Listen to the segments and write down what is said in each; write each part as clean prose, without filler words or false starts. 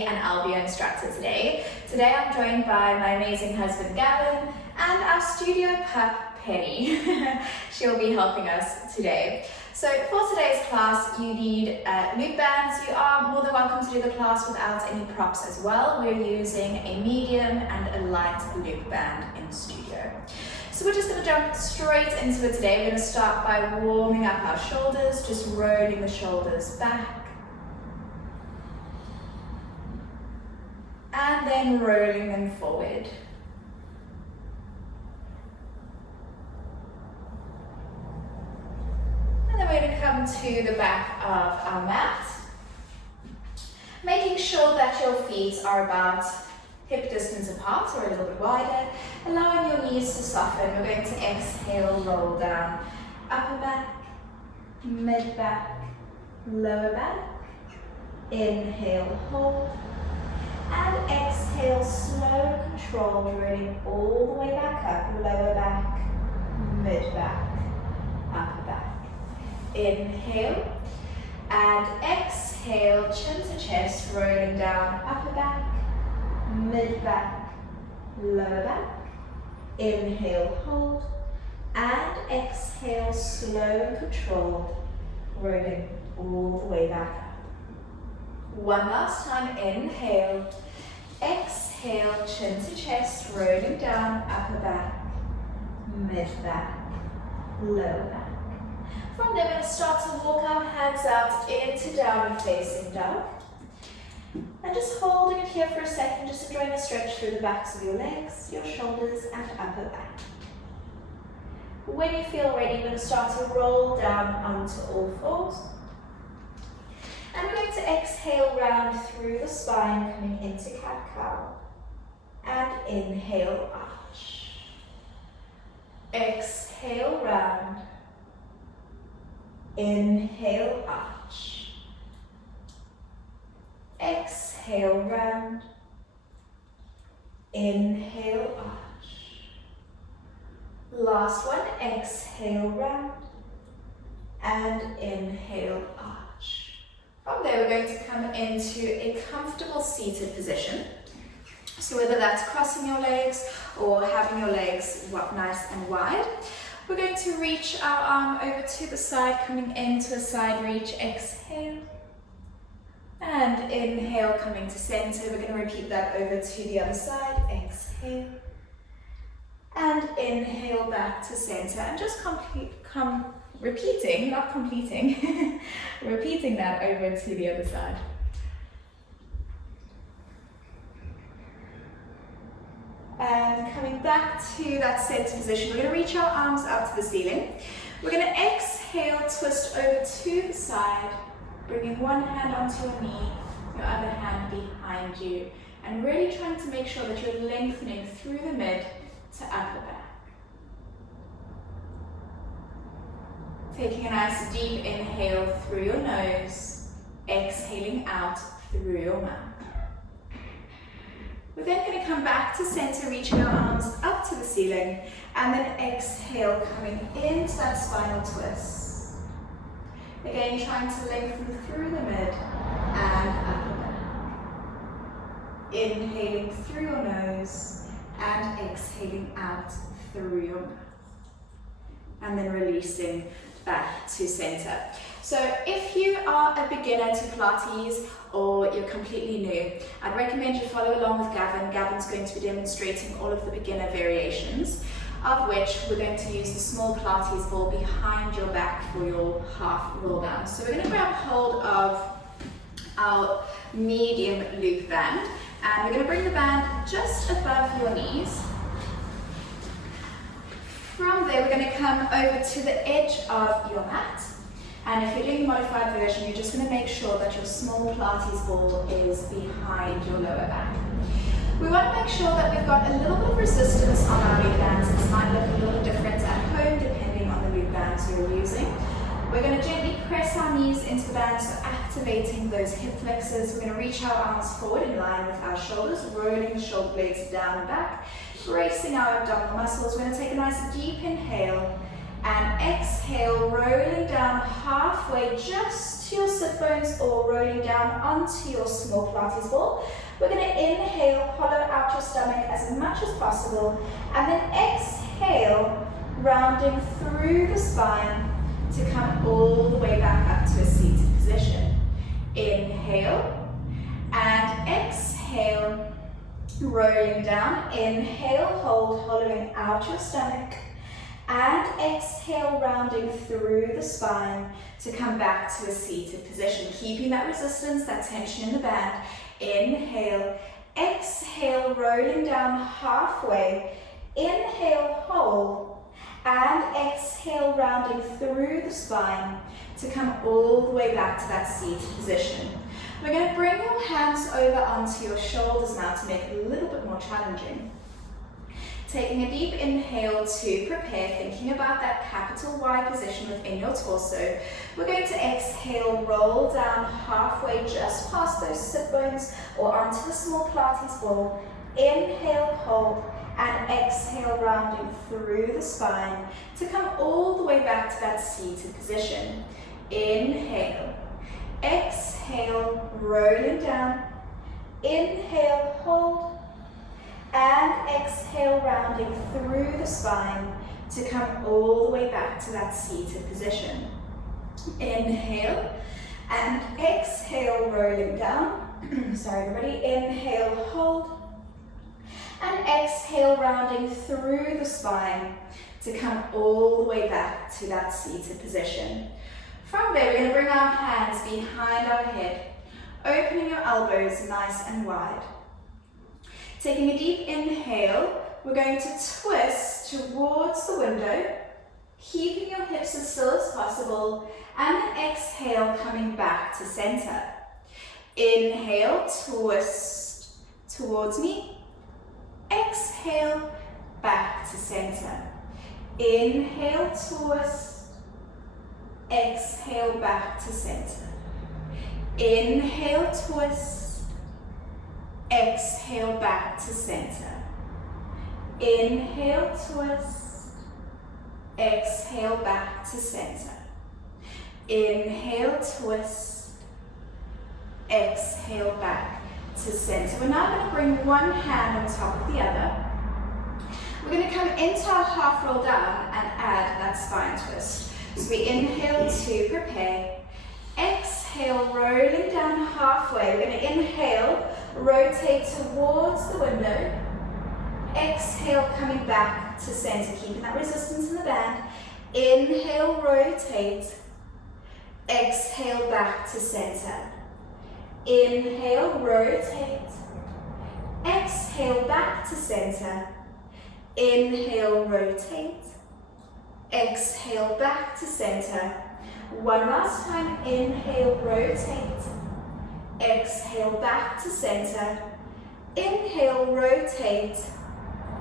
me, and I'll be your instructor today. Today I'm joined by my amazing husband Gavin and our studio pup Penny. She'll be helping us today. So for today's class, you need loop bands. You are more than welcome to do the class without any props as well. We're using a medium and a light loop band in studio. So we're just going to jump straight into it today. We're going to start by warming up our shoulders, just rolling the shoulders back. And then rolling them forward. And then we're going to come to the back of our mat, making sure that your feet are about hip distance apart or a little bit wider, allowing your knees to soften. We're going to exhale, roll down, upper back, mid back, lower back, inhale, hold, and exhale, slow, controlled, rolling all the way back up, lower back, mid back, upper back. Inhale and exhale, chin to chest, rolling down, upper back, mid back, lower back. Inhale, hold, and exhale, slow and controlled, rolling all the way back up. One last time, inhale, exhale, chin to chest, rolling down, upper back, mid back, lower back. From there, we're going to start to walk our hands out into downward facing dog. And just holding it here for a second, just enjoying a stretch through the backs of your legs, your shoulders, and upper back. When you feel ready, we're going to start to roll down onto all fours. And we're going to exhale round through the spine, coming into cat-cow. And inhale, arch. Exhale, round. Inhale, arch. Exhale, round. Inhale, arch. Last one, exhale, round. And inhale, arch. From there, we're going to come into a comfortable seated position. So whether that's crossing your legs or having your legs nice and wide, we're going to reach our arm over to the side, coming into a side reach, exhale. And inhale, coming to center. We're going to repeat that over to the other side, exhale. And inhale back to center. And just repeating, not completing, repeating that over to the other side. And coming back to that center position, we're going to reach our arms up to the ceiling. We're going to exhale, twist over to the side, bringing one hand onto your knee, your other hand behind you, and really trying to make sure that you're lengthening through the mid to upper back. Taking a nice deep inhale through your nose, exhaling out through your mouth. We're then going to come back to center, reaching our arms up to the ceiling, and then exhale, coming into that spinal twist. Again, trying to lengthen through the mid and upper back. Inhaling through your nose and exhaling out through your mouth. And then releasing back to center. So if you are a beginner to Pilates or you're completely new, I'd recommend you follow along with Gavin. Gavin's going to be demonstrating all of the beginner variations, of which we're going to use the small Pilates ball behind your back for your half roll down. So we're going to grab hold of our medium loop band, and we're going to bring the band just above your knees. From there, we're going to come over to the edge of your mat. And if you're doing the modified version, you're just going to make sure that your small Pilates ball is behind your lower back. We want to make sure that we've got a little bit of resistance on our loop bands. This might look a little different at home depending on the loop bands you're using. We're going to gently press our knees into the band, so activating those hip flexors. We're going to reach our arms forward in line with our shoulders, rolling the shoulder blades down and back, bracing our abdominal muscles. We're going to take a nice deep inhale, and exhale, rolling down halfway just to your sit bones or rolling down onto your small Pilates ball. We're going to inhale, hollow out your stomach as much as possible, and then exhale, rounding through the spine to come all the way back up to a seated position. Inhale and exhale, rolling down. Inhale, hold, hollowing out your stomach, and exhale, rounding through the spine to come back to a seated position, keeping that resistance, that tension in the band. Inhale, exhale, rolling down halfway. Inhale, hold, and exhale, rounding through the spine to come all the way back to that seated position. We're going to bring your hands over onto your shoulders now to make it a little bit more challenging. Taking a deep inhale to prepare, thinking about that capital Y position within your torso. We're going to exhale, roll down halfway just past those sit bones or onto the small Pilates ball. Inhale, hold, and exhale, rounding through the spine to come all the way back to that seated position. Inhale, exhale, rolling down. Inhale, hold, and exhale, rounding through the spine to come all the way back to that seated position. Inhale and exhale, rolling down. Sorry everybody. Inhale, hold, and exhale, rounding through the spine to come all the way back to that seated position. From there, we're going to bring our hands behind our head, opening your elbows nice and wide. Taking a deep inhale, we're going to twist towards the window, keeping your hips as still as possible, and then exhale, coming back to center. Inhale, twist towards me. Exhale, back to center. Inhale, twist. Exhale, back to center. Inhale, twist. Exhale, back to center. Inhale, twist. Exhale, back to center. Inhale, twist. Exhale, back to center. We're now going to bring one hand on top of the other. We're going to come into our half roll down and add that spine twist. So we inhale to prepare. Exhale, rolling down halfway. We're going to inhale, rotate towards the window. Exhale, coming back to center, keeping that resistance in the band. Inhale, rotate. Exhale, back to center. Inhale, rotate. Exhale, back to center. Inhale, rotate. Exhale, back to center. One last time. Inhale, rotate. Exhale, back to center. Inhale, rotate.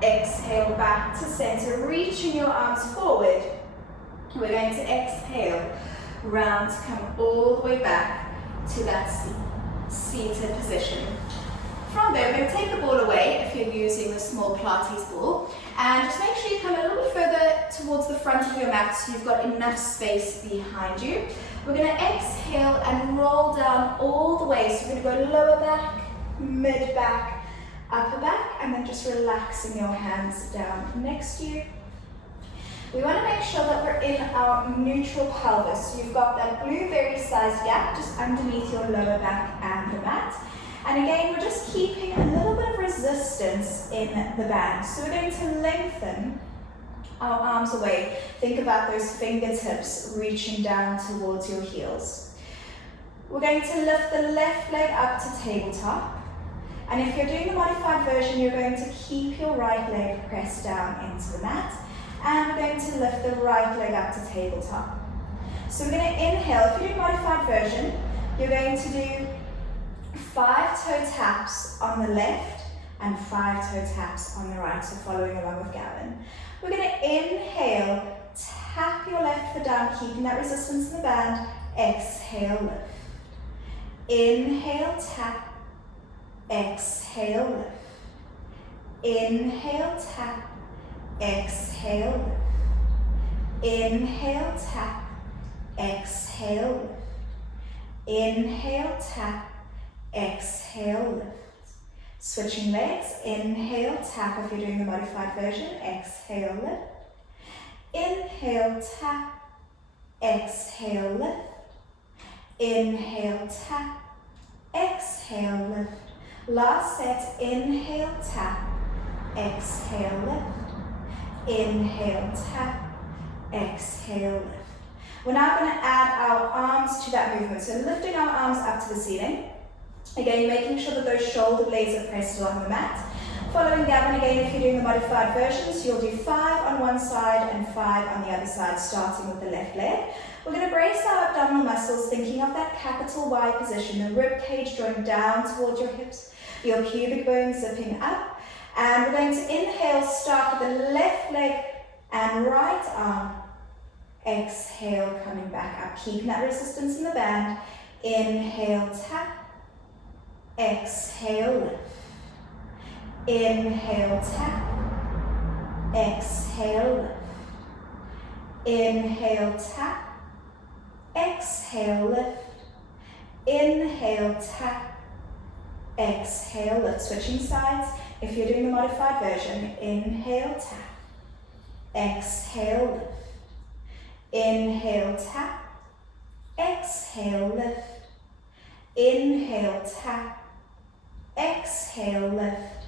Exhale, back to center. Reaching your arms forward. We're going to exhale, round to come all the way back to that seated position. From there, we're going to take the ball away if you're using the small Pilates ball, and just make sure you come a little bit further towards the front of your mat so you've got enough space behind you. We're going to exhale and roll down all the way. So we're going to go lower back, mid back, upper back, and then just relaxing your hands down next to you. We want to make sure that we're in our neutral pelvis. So you've got that blueberry-sized gap just underneath your lower back and the mat. And again, we're just keeping a little bit of resistance in the band. So we're going to lengthen our arms away. Think about those fingertips reaching down towards your heels. We're going to lift the left leg up to tabletop. And if you're doing the modified version, you're going to keep your right leg pressed down into the mat. And we're going to lift the right leg up to tabletop. So we're going to inhale. If you're doing modified version, you're going to do 5 toe taps on the left and 5 toe taps on the right, so following along with Gavin. We're going to inhale, tap your left foot down, keeping that resistance in the band. Exhale, lift. Inhale, tap. Exhale, lift. Inhale, tap. Exhale, lift. Inhale, tap. Exhale, lift. Inhale, tap. Exhale, lift. Switching legs. Inhale, tap if you're doing the modified version. Exhale, lift. Inhale, tap. Exhale, lift. Inhale, tap. Exhale, lift. Last set. Inhale, tap. Exhale, lift. Inhale, tap. Exhale, lift. We're now going to add our arms to that movement. So lifting our arms up to the ceiling. Again, making sure that those shoulder blades are pressed along the mat. Following Gavin again, if you're doing the modified version, so you'll do 5 on one side and 5 on the other side, starting with the left leg. We're going to brace our abdominal muscles, thinking of that capital Y position, the rib cage drawing down towards your hips, your pubic bone zipping up. And we're going to inhale, start with the left leg and right arm. Exhale, coming back up, keeping that resistance in the band. Inhale, tap. Exhale, lift. Inhale, tap. Exhale, lift. Inhale, tap. Exhale, lift. Inhale, tap. Exhale, lift. Switching sides. If you're doing the modified version, inhale, tap. Exhale, lift. Inhale, tap. Exhale, lift. Inhale, tap. Exhale, lift.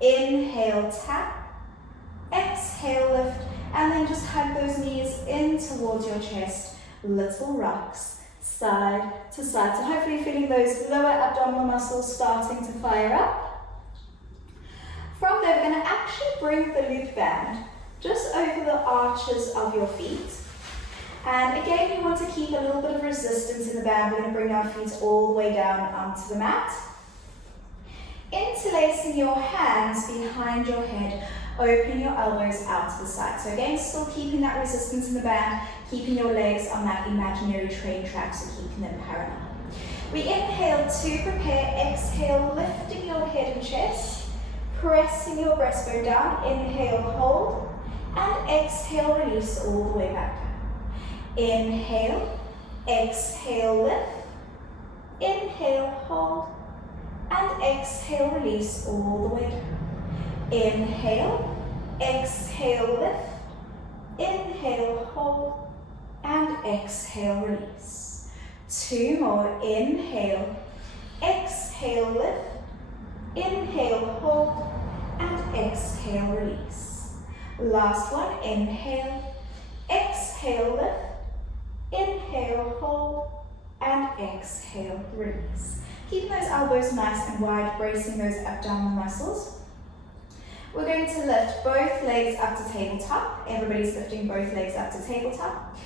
Inhale, tap. Exhale, lift. And then just hug those knees in towards your chest. Little rocks, side to side. So hopefully feeling those lower abdominal muscles starting to fire up. From there, we're going to actually bring the loop band just over the arches of your feet. And again, you want to keep a little bit of resistance in the band. We're going to bring our feet all the way down onto the mat. Interlacing your hands behind your head, opening your elbows out to the side. So again, still keeping that resistance in the band, keeping your legs on that imaginary train track, so keeping them parallel. We inhale to prepare, exhale, lifting your head and chest, pressing your breastbone down, inhale, hold, and exhale, release all the way back down. Inhale, exhale, lift, inhale, hold, and exhale, release all the way down. Inhale, exhale, lift, inhale, hold, and exhale, release. 2 more, inhale, exhale, lift, inhale, hold, and exhale, release. Last one, inhale, exhale, lift, inhale, hold, and exhale, release. Keeping those elbows nice and wide, bracing those abdominal muscles. We're going to lift both legs up to tabletop. Everybody's lifting both legs up to tabletop.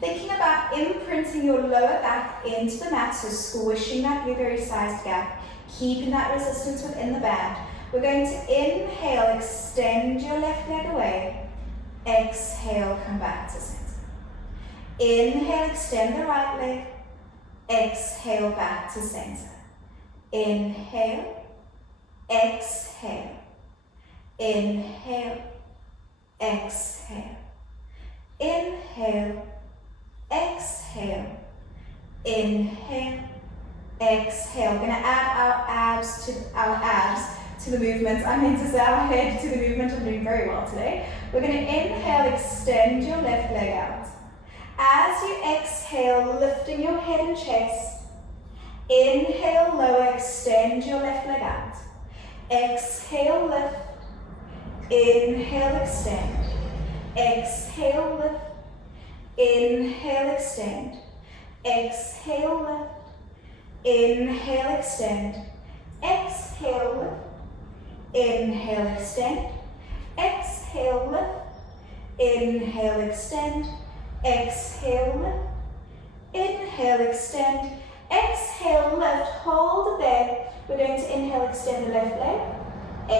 Thinking about imprinting your lower back into the mat, so squishing that blueberry-sized gap, keeping that resistance within the band. We're going to inhale, extend your left leg away. Exhale, come back to center. Inhale, extend the right leg. Exhale, back to center. Inhale, exhale. Inhale, exhale. Inhale, exhale. Inhale, exhale. We're going to add our abs to the movement. I mean to say our head to the movement. I'm doing very well today. We're going to inhale, extend your left leg out. As you exhale, lifting your head and chest. Inhale, lower, extend your left leg out. Exhale, lift. Inhale, extend. Exhale, lift. Inhale, extend. Exhale, lift. Inhale, extend. Exhale, lift. Inhale, extend. Exhale, lift. Inhale, extend. Exhale, lift. Inhale, extend. Exhale, lift. Hold there. We're going to inhale, extend the left leg.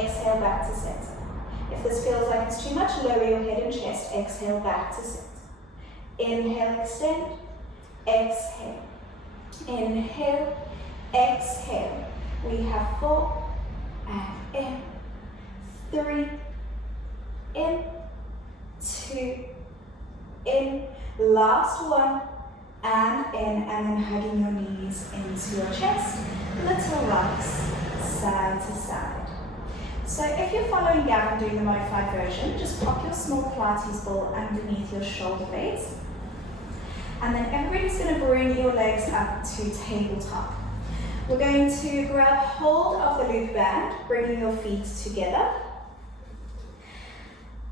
Exhale, back to center. If this feels like it's too much, lower your head and chest. Exhale, back to center. Inhale, extend. Exhale. Inhale. Exhale. We have 4 and in. 3. In. 2. Last one, and in, and then hugging your knees into your chest, little rocks, side to side. So if you're following Gavin doing the modified version, just pop your small Pilates ball underneath your shoulder blades. And then everybody's going to bring your legs up to tabletop. We're going to grab hold of the loop band, bringing your feet together.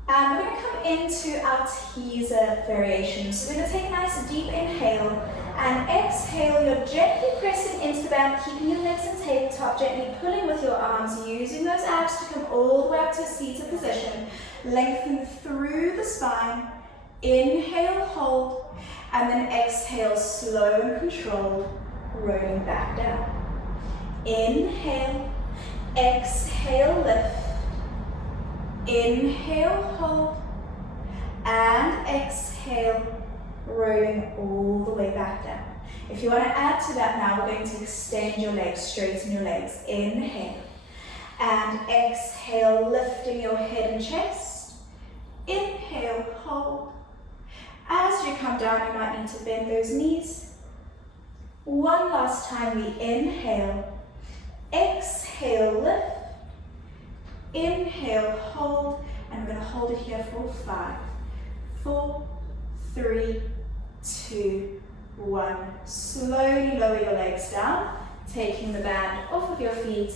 And we're going to come into our teaser variation. So we're going to take a nice deep inhale and exhale. You're gently pressing into the band, keeping your legs in tabletop, gently pulling with your arms, using those abs to come all the way up to a seated position. Lengthen through the spine. Inhale, hold, and then exhale, slow and controlled, rolling back down. Inhale, exhale, lift. Inhale, hold, and exhale, rolling all the way back down. If you want to add to that now, we're going to extend your legs, straighten your legs. Inhale, and exhale, lifting your head and chest. Inhale, hold. As you come down, you might need to bend those knees. One last time, we inhale, exhale, lift. Inhale, hold, and we're going to hold it here for 5, 4, 3, 2, 1. Slowly lower your legs down, taking the band off of your feet,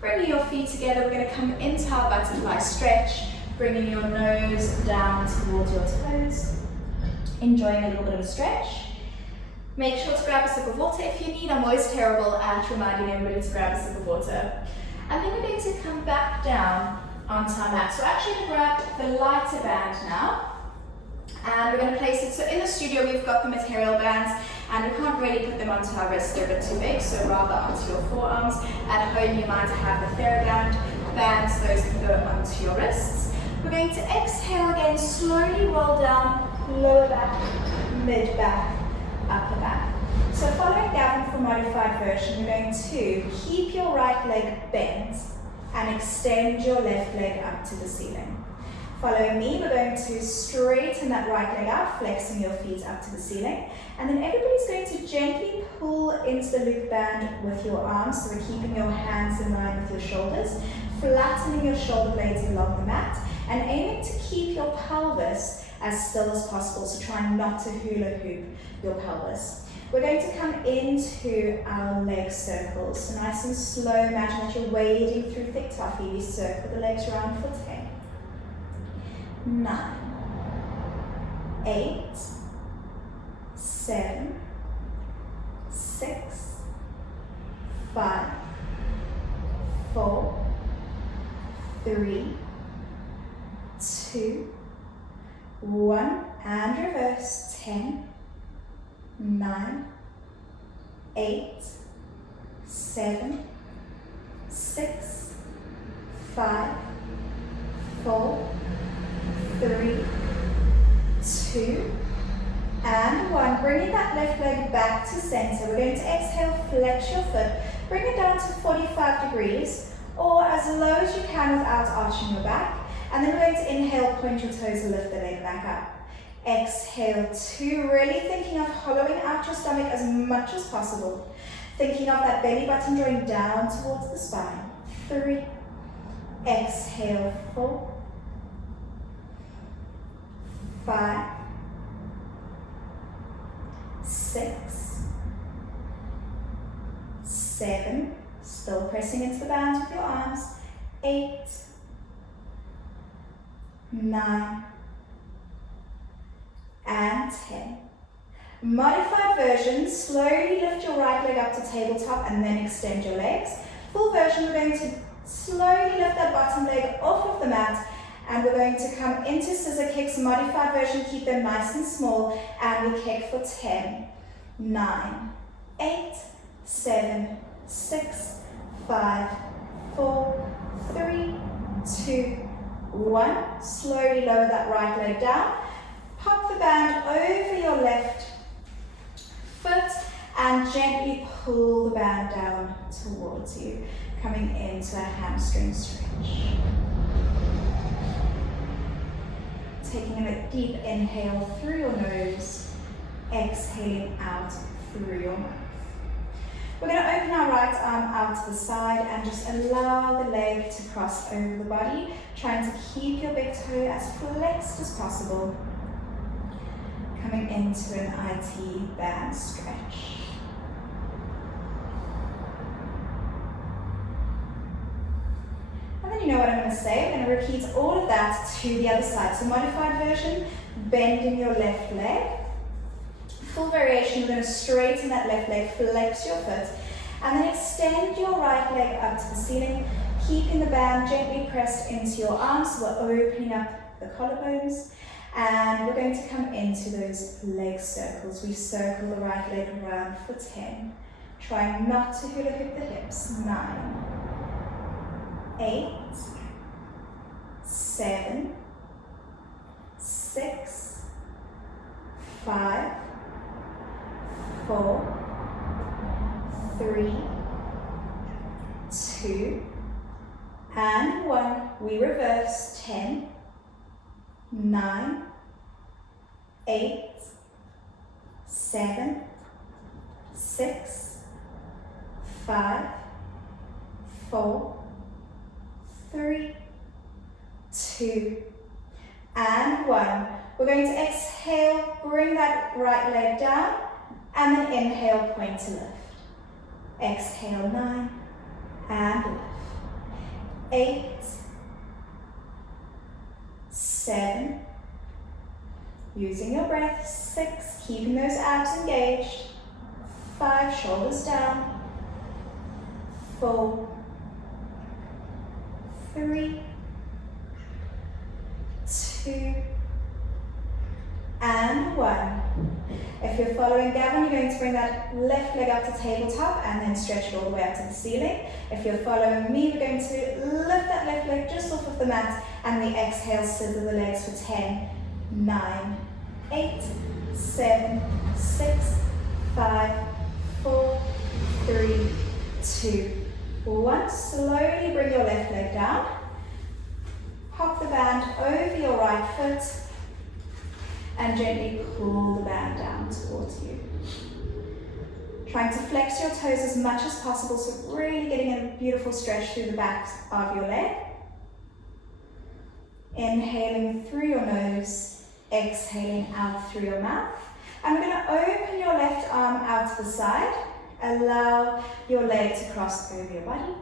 bringing your feet together. We're going to come into our butterfly stretch, bringing your nose down towards your toes, enjoying a little bit of a stretch. Make sure to grab a sip of water if you need. I'm always terrible at reminding everybody to grab a sip of water. And then we're going to come back down onto our mat. So we're actually going to grab the lighter band now. And we're going to place it, so in the studio we've got the material bands and we can't really put them onto our wrists, they're a bit too big, so rather onto your forearms. At home you might have the Theraband bands, those can go onto your wrists. We're going to exhale again, slowly roll down, lower back, mid back, upper back. So following Gavin for modified version, we're going to keep your right leg bent and extend your left leg up to the ceiling. Following me, we're going to straighten that right leg out, flexing your feet up to the ceiling. And then everybody's going to gently pull into the loop band with your arms, so we're keeping your hands in line with your shoulders, flattening your shoulder blades along the mat, and aiming to keep your pelvis as still as possible, so try not to hula hoop your pelvis. We're going to come into our leg circles. So nice and slow, imagine that you're wading through thick toffee. We circle the legs around for 10, 9, 8, 7, 6, 5, 4, 3, 2, 1, and reverse. 10, 9, 8, 7, 6, 5, 4, 3, 2, and 1. Bringing that left leg back to center. We're going to exhale, flex your foot, bring it down to 45 degrees, or as low as you can without arching your back. And then we're going to inhale, point your toes and lift the leg back up. Exhale, 2, really thinking of hollowing out your stomach as much as possible. Thinking of that belly button drawing down towards the spine. 3, exhale, 4, 5, 6, 7, still pressing into the bands with your arms. 8, 9, and 10. Modified version, slowly lift your right leg up to tabletop and then extend your legs. Full version, we're going to slowly lift that bottom leg off of the mat and we're going to come into scissor kicks. Modified version, keep them nice and small, and we kick for 10, 9, 8, 7, 6, 5, 4, 3, 2, 1. Slowly lower that right leg down. Pop the band over your left foot and gently pull the band down towards you, coming into a hamstring stretch. Taking a deep inhale through your nose exhaling out through your mouth. We're going to open our right arm out to the side and just allow the leg to cross over the body, trying to keep your big toe as flexed as possible. Coming into an IT band stretch. And then you know what I'm going to say. I'm going to repeat all of that to the other side. So modified version, bending your left leg. Full variation, we're going to straighten that left leg, flex your foot, and then extend your right leg up to the ceiling, keeping the band gently pressed into your arms. So we're opening up the collarbones, and we're going to come into those leg circles. We circle the right leg around for 10. Try not to hula hoop the hips. 9, 8, 7, 6, 5, 4, 3, 2, and 1. We reverse. 10, 9, 8, 7, 6, 5, 4, 3, 2, and 1. We're going to exhale, bring that right leg down, and then inhale, point to lift. Exhale, 9, and lift. 8, 7, using your breath. 6, keeping those abs engaged. 5, shoulders down. 4, 3, 2, and 1. If you're following Gavin, you're going to bring that left leg up to tabletop and then stretch it all the way up to the ceiling. If you're following me, we're going to lift that left leg just off of the mat and we exhale, scissor the legs for 10, 9, 8, 7, 6, 5, 4, 3, 2, 1. Slowly bring your left leg down. Hop the band over your right foot and gently pull the band down towards you. Trying to flex your toes as much as possible, so really getting a beautiful stretch through the back of your leg. Inhaling through your nose, exhaling out through your mouth. And we're going to open your left arm out to the side. Allow your leg to cross over your body.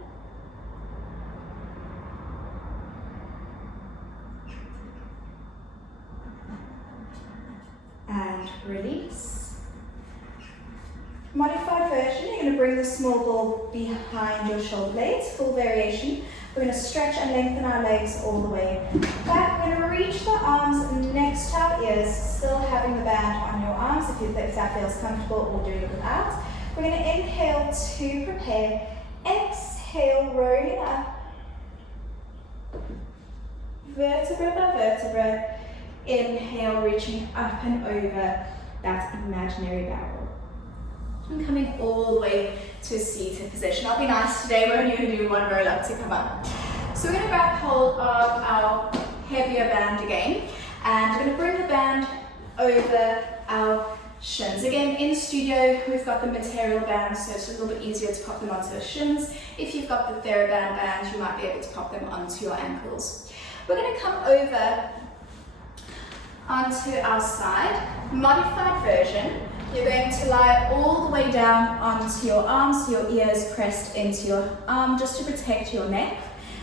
And release. Modified version, you're going to bring the small ball behind your shoulder blades, full variation. We're going to stretch and lengthen our legs all the way back. We're going to reach the arms next to our ears, still having the band on your arms if that feels comfortable, or doing it without. We're going to inhale to prepare. Exhale, rolling up. Vertebra by vertebra. Inhale, reaching up and over that imaginary barrel. And coming all the way to a seated position. I'll be nice today, we're only going to do one roll up to come up. So we're going to grab hold of our heavier band again, and we're going to bring the band over our shins. Again, in studio, we've got the material bands, so it's a little bit easier to pop them onto the shins. If you've got the Theraband bands, you might be able to pop them onto your ankles. We're going to come over onto our side, modified version. You're going to lie all the way down onto your arms, so your ears pressed into your arm, just to protect your neck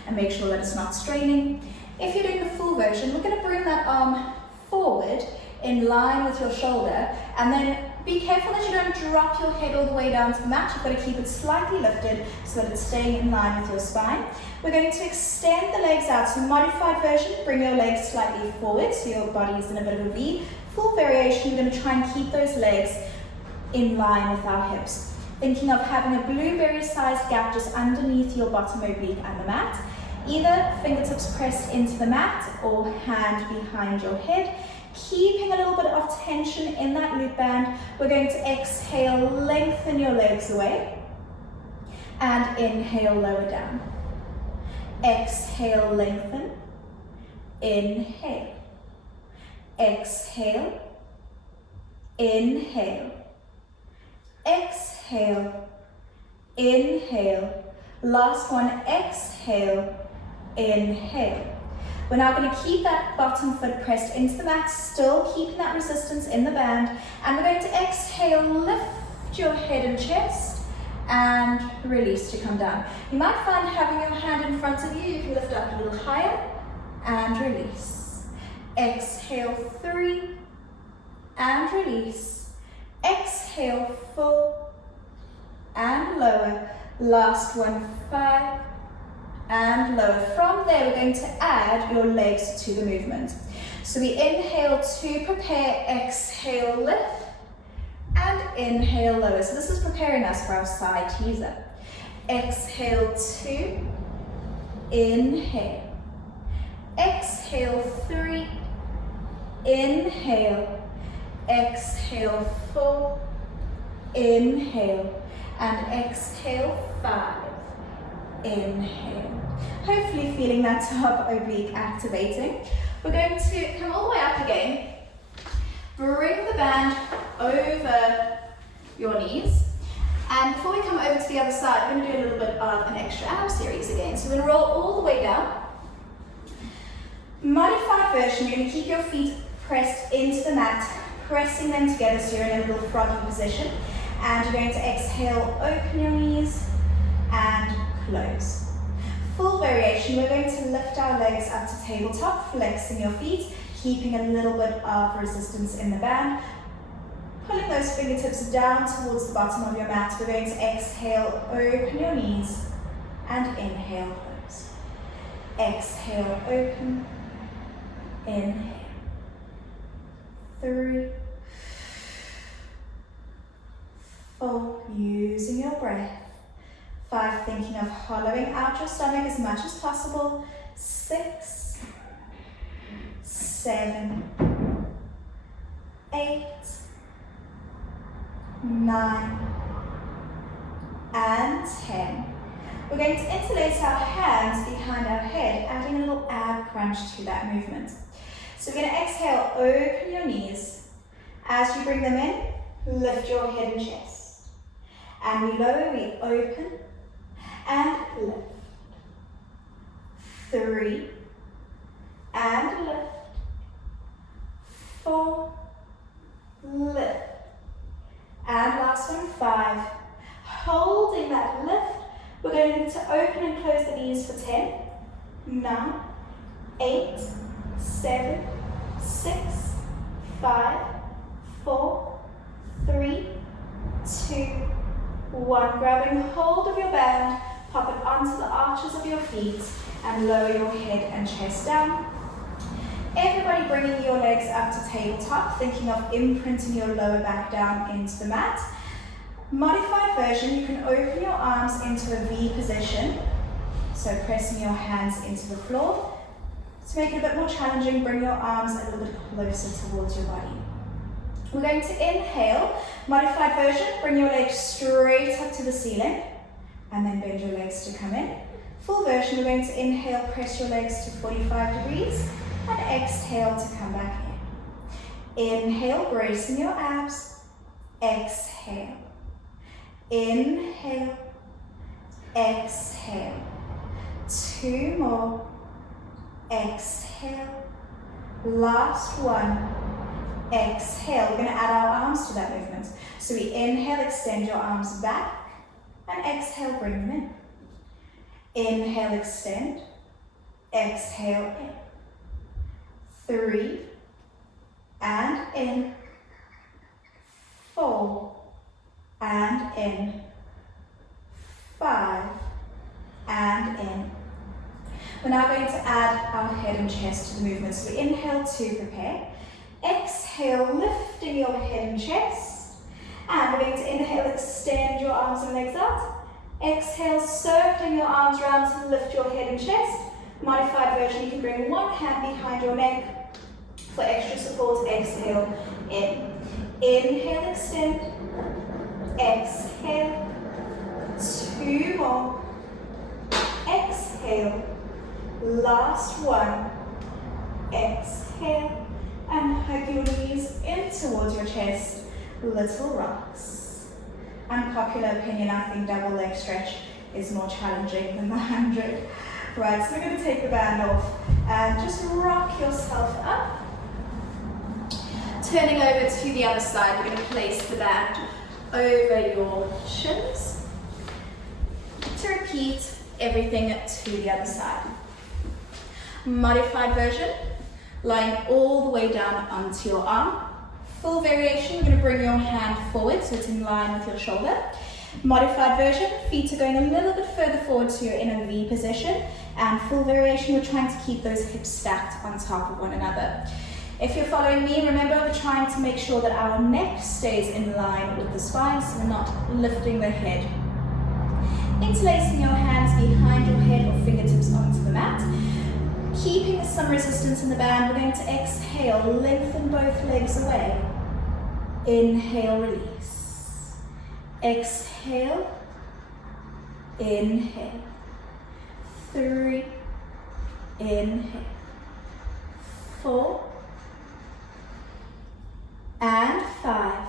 and make sure that it's not straining. If you're doing the full version, we're going to bring that arm forward in line with your shoulder, and then be careful that you don't drop your head all the way down to the mat. You've got to keep it slightly lifted so that it's staying in line with your spine. We're going to extend the legs out. So modified version, bring your legs slightly forward so your body is in a bit of a V. Full variation, we're going to try and keep those legs in line with our hips. Thinking of having a blueberry-sized gap just underneath your bottom oblique and the mat. Either fingertips pressed into the mat or hand behind your head. Keeping a little bit of tension in that loop band. We're going to exhale, lengthen your legs away. And inhale, lower down. Exhale, lengthen. Inhale. Exhale. inhale, exhale, inhale. Last one, exhale, inhale. We're now going to keep that bottom foot pressed into the mat, still keeping that resistance in the band. And we're going to exhale, lift your head and chest, and release to come down. You might find having your hand in front of you, you can lift up a little higher, and release. Exhale, 3, and release. Exhale, 4, and lower. Last one, 5, and lower. From there, we're going to add your legs to the movement. So we inhale to prepare, exhale, lift, and inhale, lower. So this is preparing us for our side teaser. Exhale, 2, inhale. Exhale, 3, inhale. Exhale, 4, inhale. And exhale, 5, inhale. Hopefully feeling that top oblique activating. We're going to come all the way up again. Bring the band over your knees. And before we come over to the other side, we're going to do a little bit of an extra ab series again. So we're going to roll all the way down. Modified version, you're going to keep your feet pressed into the mat, pressing them together so you're in a little froggy position. And you're going to exhale, open your knees, and close. Full variation, we're going to lift our legs up to tabletop, flexing your feet, keeping a little bit of resistance in the band. Pulling those fingertips down towards the bottom of your mat, we're going to exhale, open your knees, and inhale, close. Exhale, open, inhale. 3, 4, using your breath. 5, thinking of hollowing out your stomach as much as possible. 6, 7, 8, 9, and 10. We're going to interlace our hands behind our head, adding a little ab crunch to that movement. So we're going to exhale, open your knees. As you bring them in, lift your head and chest. And we lower, we open, and lift. 3, and lift. 4, lift. And last one, 5. Holding that lift, we're going to open and close the knees for 10, 9, 8, 7, 6, 5, 4, 3, 2, 1. Grabbing hold of your band, pop it onto the arches of your feet, and lower your head and chest down. Everybody bringing your legs up to tabletop, thinking of imprinting your lower back down into the mat. Modified version, you can open your arms into a V position, so pressing your hands into the floor. To make it a bit more challenging, bring your arms a little bit closer towards your body. We're going to inhale, modified version, bring your legs straight up to the ceiling, and then bend your legs to come in. Full version, we're going to inhale, press your legs to 45 degrees, and exhale to come back in. Inhale, bracing your abs. Exhale. Inhale. Exhale. 2 more. Exhale. Last one. Exhale. We're going to add our arms to that movement. So we inhale, extend your arms back, and exhale, bring them in. Inhale, extend. Exhale, in. 3, and in. 4, and in. 5, and in. We're now going to add our head and chest to the movement. So we inhale to prepare. Exhale, lifting your head and chest. And we're going to inhale, extend your arms and legs out. Exhale, circling your arms around to lift your head and chest. Modified version, you can bring one hand behind your neck for extra support. Exhale, in. Inhale, extend. Exhale. 2 more. Exhale. Last one. Exhale. And hug your knees in towards your chest. little rocks. Unpopular opinion, I think double leg stretch is more challenging than the 100. Right, so we're going to take the band off and just rock yourself up. Turning over to the other side, we're going to place the band over your shins. To repeat everything to the other side. Modified version, lying all the way down onto your arm. Full variation, you're going to bring your hand forward so it's in line with your shoulder. Modified version, feet are going a little bit further forward so you're in a V position. And full variation, we're trying to keep those hips stacked on top of one another. If you're following me, remember we're trying to make sure that our neck stays in line with the spine so we're not lifting the head. Interlacing your hands behind your head or fingertips onto the mat. Keeping some resistance in the band, we're going to exhale, lengthen both legs away. Inhale, release. Exhale, inhale. 3, inhale. 4, and 5.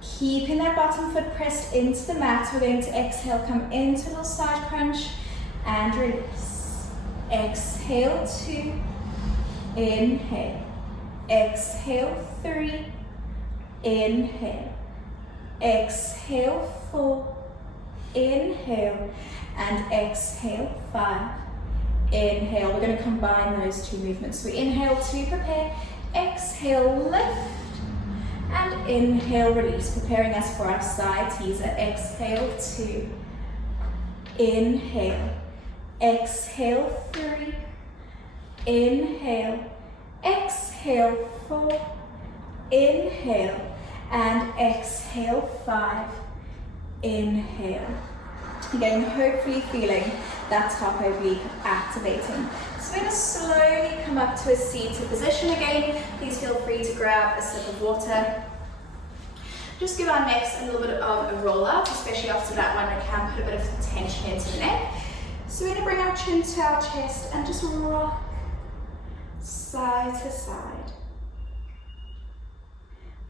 Keeping that bottom foot pressed into the mat, we're going to exhale, come into a little side crunch, and release. Exhale, 2, inhale. Exhale, 3, inhale. Exhale, 4, inhale. And exhale, 5, inhale. We're going to combine those two movements. So we inhale to prepare, exhale, lift, and inhale, release, preparing us for our side teaser. Exhale, 2, inhale. Exhale, 3, inhale. Exhale, 4, inhale. And exhale, 5, inhale. Again, hopefully feeling that top oblique activating. So we're going to slowly come up to a seated position again. Please feel free to grab a sip of water. Just give our necks a little bit of a roll up, especially after that one. We can put a bit of tension into the neck. So we're going to bring our chin to our chest and just rock side to side.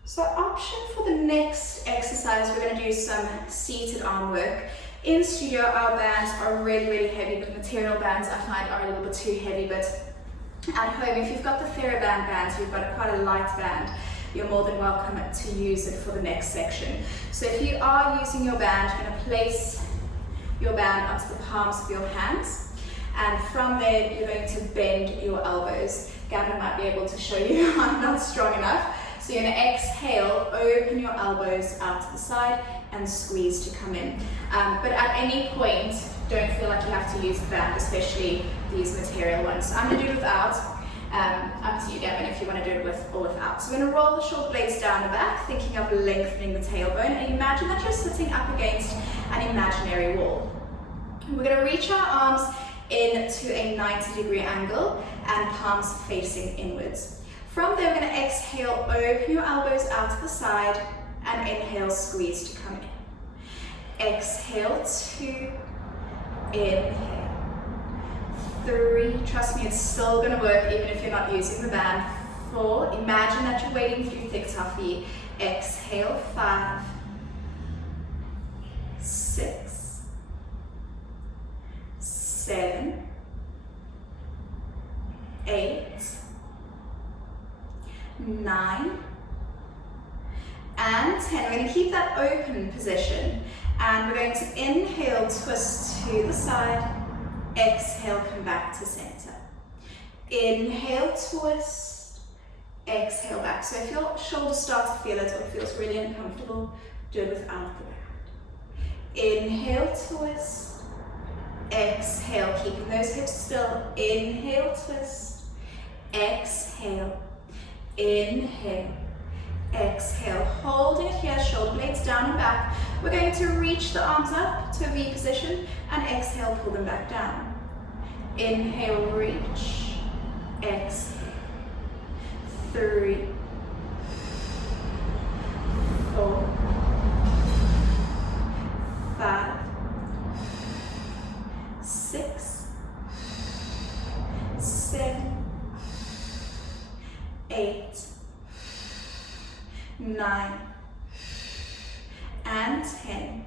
So option for the next exercise, we're going to do some seated arm work. In studio, our bands are really, really heavy, but material bands I find are a little bit too heavy. But at home, if you've got the Theraband bands, you've got quite a light band, you're more than welcome to use it for the next section. So if you are using your band, you're going to place your band onto the palms of your hands. And from there, you're going to bend your elbows. Gavin might be able to show you, I'm not strong enough. So you're going to exhale, open your elbows out to the side and squeeze to come in. But at any point, don't feel like you have to use the band, especially these material ones. So I'm going to do it without. Up to you, Gavin, if you want to do it with or without. So we're going to roll the shoulder blades down the back, thinking of lengthening the tailbone, and imagine that you're sitting up against an imaginary wall. We're going to reach our arms into a 90-degree angle and palms facing inwards. From there, we're going to exhale, open your elbows out to the side, and inhale, squeeze to come in. Exhale, 2, inhale. 3, trust me, it's still going to work even if you're not using the band. 4, imagine that you're wading through thick toffee. Exhale, 5, 6, 7, 8, 9, and 10. We're going to keep that open position, and we're going to inhale, twist to the side. Exhale, come back to center. Inhale, twist. Exhale, back. So if your shoulders start to feel it or it feels really uncomfortable, do it without the band. Inhale, twist. Exhale, keeping those hips still. Inhale, twist. Exhale. Inhale. Exhale. Holding it here, shoulder blades down and back. We're going to reach the arms up to a V position and exhale, pull them back down. Inhale, reach. Exhale. 3, 4, 5, 6, 7, 8, 9, and 10.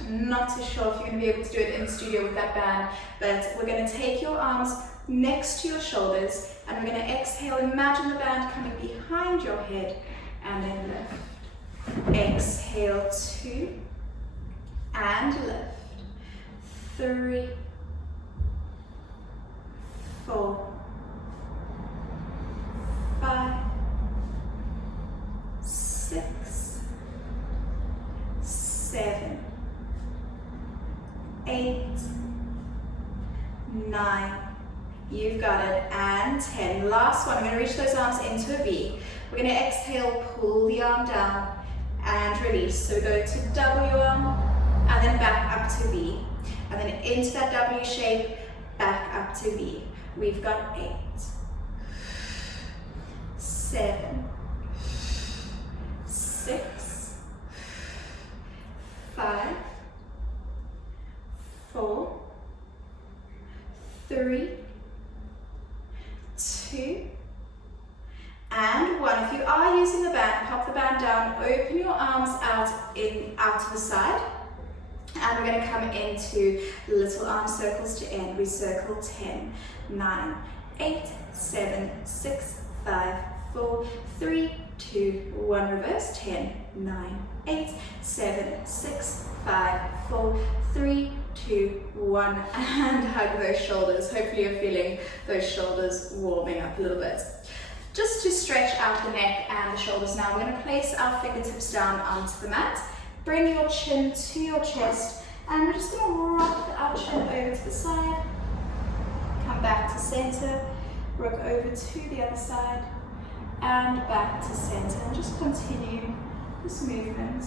I'm not too sure if you're going to be able to do it in the studio with that band, but we're going to take your arms next to your shoulders and we're going to exhale. Imagine the band coming behind your head and then lift. Exhale, 2 and lift. 3, 4, 5, 6, 7, 8, 9. You've got it. And 10. Last one. I'm going to reach those arms into a V. We're going to exhale, pull the arm down and release. So we go to W arm and then back up to V. And then into that W shape, back up to V. We've got 8, 7, 6, 5, 4, 3, 2, and 1. If you are using the band, pop the band down, open your arms out to the side, and we're going to come into little arm circles to end. We circle 10, 9, 8, 7, 6, 5, 4, 3, 2, 1. Reverse. 10, 9, 8, 7, 6, 5, 4, 3, 2, 1, and hug those shoulders. Hopefully you're feeling those shoulders warming up a little bit. Just to stretch out the neck and the shoulders now, we're going to place our fingertips down onto the mat. Bring your chin to your chest, and we're just going to rock our chin over to the side. Come back to center, rock over to the other side, and back to center. And just continue this movement.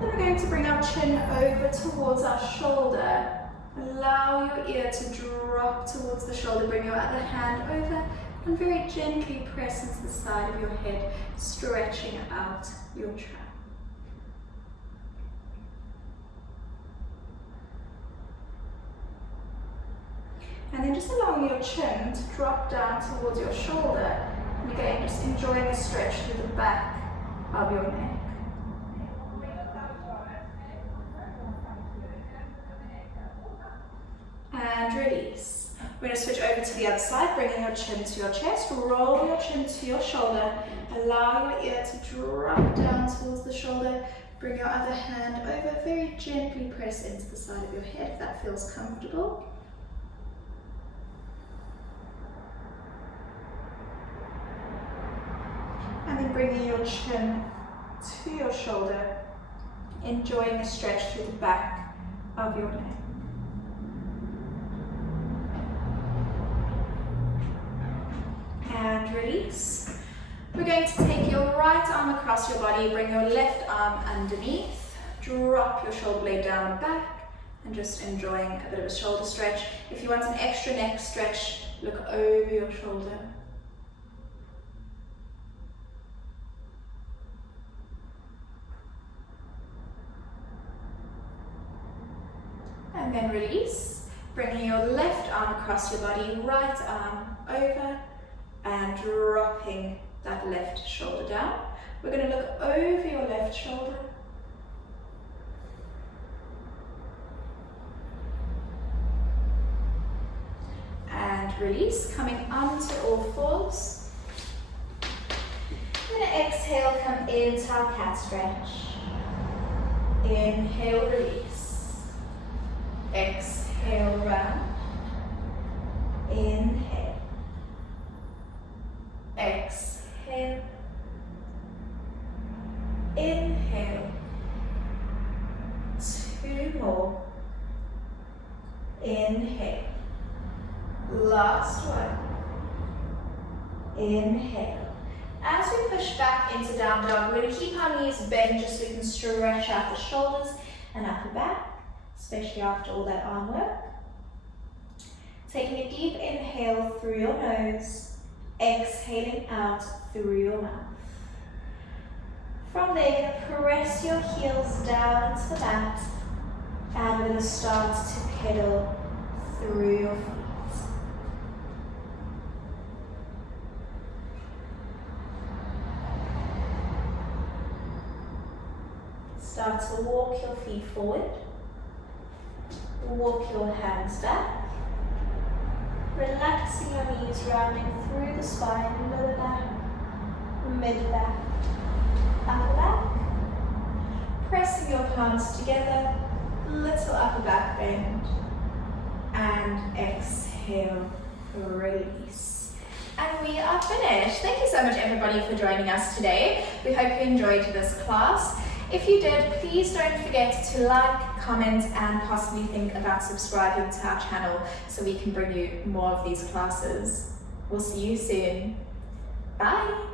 Then we're going to bring our chin over towards our shoulder. Allow your ear to drop towards the shoulder. Bring your other hand over and very gently press into the side of your head, stretching out your trap. And then just allowing your chin to drop down towards your shoulder. And again, just enjoying a stretch through the back of your neck. And release. We're going to switch over to the other side, bringing your chin to your chest, roll your chin to your shoulder, allow your ear to drop down towards the shoulder, bring your other hand over, very gently press into the side of your head if that feels comfortable. And then bringing your chin to your shoulder, enjoying a stretch through the back of your neck. And release. We're going to take your right arm across your body, bring your left arm underneath, drop your shoulder blade down and back, and just enjoying a bit of a shoulder stretch. If you want an extra neck stretch, look over your shoulder. And then release, bringing your left arm across your body, right arm over, and dropping that left shoulder down. We're going to look over your left shoulder. And release, coming onto all fours. I'm going to exhale, come into our cat stretch. Inhale, release. Exhale, round. Inhale. Exhale. Inhale. 2 more. Inhale. Last one. Inhale. As we push back into down dog, we're going to keep our knees bent just so we can stretch out the shoulders and upper back, especially after all that arm work. Taking a deep inhale through your nose. Exhaling out through your mouth. From there, you're going to press your heels down into the mat, and we're going to start to pedal through your feet. Start to walk your feet forward. Walk your hands back. Relaxing your knees, rounding through the spine, lower back, mid back, upper back. Pressing your palms together, little upper back bend. And exhale, release. And we are finished. Thank you so much everybody for joining us today. We hope you enjoyed this class. If you did, please don't forget to like, comment, and possibly think about subscribing to our channel so we can bring you more of these classes. We'll see you soon. Bye.